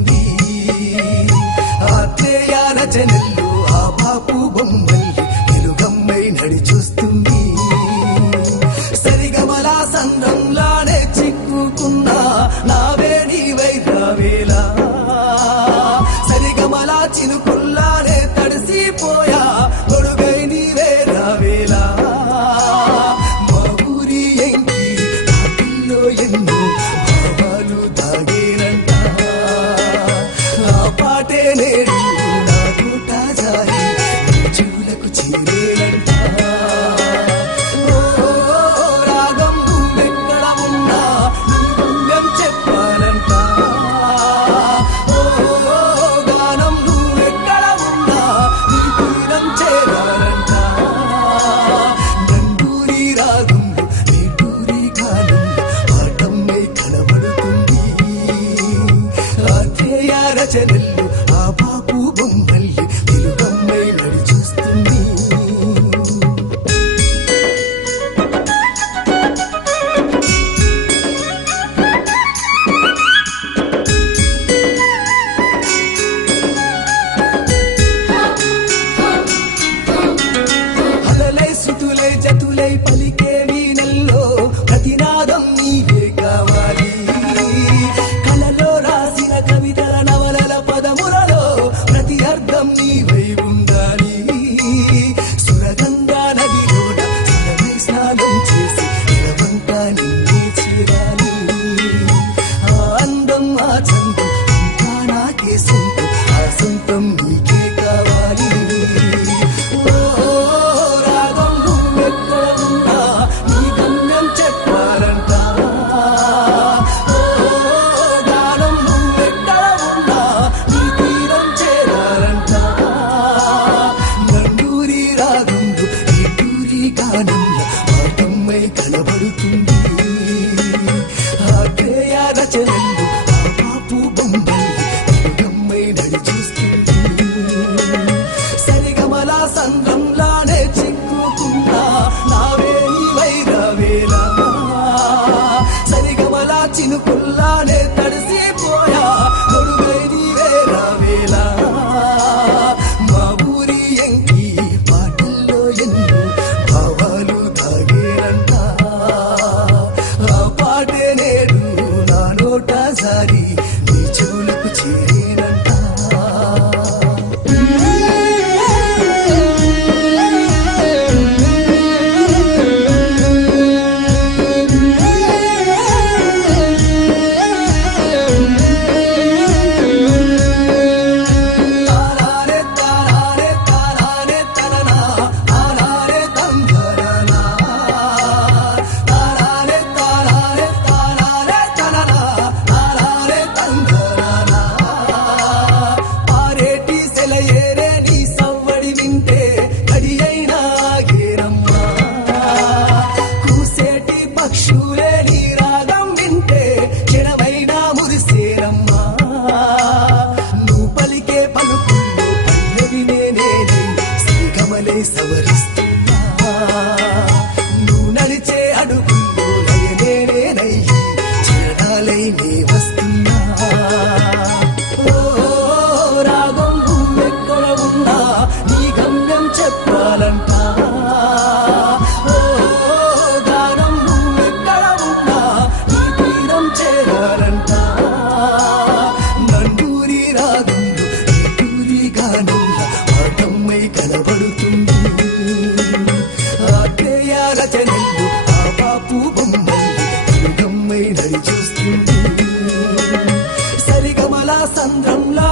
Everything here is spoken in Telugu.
చూస్తుంది ఆత్రేయ రచనల్లో ఆ బాపు బొమ్మల్లి వెలుగమ్మై నడిచూస్తుంది సరిగమల సంద్రంలానే చిక్కుకున్నా నావే నీవై రావేలా సరిగమల చినుకుల్లానే తడిసిపోయా గొడుగై నీవే రావేలా మా ఊరి ఎంకి పాటిల్లో ఎన్నో భావాలు దాగేనంట ఆ పాటే నేడు నా నోట జారి చూలకు చేరేనంట రాగం నువ్వెక్కడ ఉన్నా నీ పుణ్యం చెప్పాలంట గానం నువ్వెక్కడ ఉన్నా నీ తీరం చేరాలంట నందూరి రాగంలో నేటూరి గానంలో పాఠమ్మై కనబడుతుంది ఆత్రేయ రచనల్లో ఆ బాపు బొమ్మల్లి వెలుగమ్మై నడిచూస్తుంది అలలై శృతులై జతులై పలికే వీణల్లో ప్రతినాదం నీవే కావాలి కలలో రాసిన కవితల నవలల పదములలో ప్రతి అర్థం నీవై ఉండాలి సురగంగా నదిలోన సురమై స్నానం చేసి ఇలవంతా నిన్నే చేరాలి ఆ అందం ఆ చందం అంతా నాకే సొంతం ఆ సొంతం నీకే కావాలి రాగం నువ్వెక్కడ ఉన్నా నీ గమ్యం చెప్పాలంట గానం నువ్వెక్కడ ఉన్నా నీ తీరం చేరాలంట నందూరి రాగంలో నేటూరి గానంలో పాఠమ్మై కనబడుతుంది ఆత్రేయ రచనల్లో ఆ బాపు బొమ్మల్లి వెలుగమ్మై నడిచూస్తుంది సరిగమల సంద్రంలానే చిక్కుకున్నా నావే నీవై రావేలా సరిగమల చినుకుల్లానే తడిసిపోయా గొడుగై నీవే రావేలా మా ఊరి ఎంకి పాటల్లో ఎన్నో భావాలు తాగేనంట ఆ పాటే నేడు నా నోట జారి నీ చెవులకు చేరేనంట తారారే తారారే తారారే తననా తారారే తందరనా తారారే తారారే తారారే తననా తారారే తందరనా పారేటి సెలయేరే నీ సవ్వడి వింటే కడి అయినా ఆగేరమ్మా కూసేటి పక్షులే నీ రాగం వింటే క్షణమైనా మురిసేరమ్మా నువ్వు పలికే పలుకుల్లో పల్లవి నేనే శ్రీగమలే సవరిస్తున్నా నువ్వు నడిచే అడుగుల్లో లయనేనయ్యి చరణాలై నే వస్తున్నా రాగం నువ్వెక్కడ ఉన్నా నీ గమ్యం చెప్పాలంట గానం నువ్వెక్కడ ఉన్నా నీ తీరం చేరాలంట నందూరి రాగంలో నేటూరి గానంలో పాఠమ్మై కనబడుతుంది ఆత్రేయ రచనల్లో ఆ బాపు బొమ్మల్లి వెలుగమ్మై నడిచూస్తుంది సరిగమల సంద్రంలా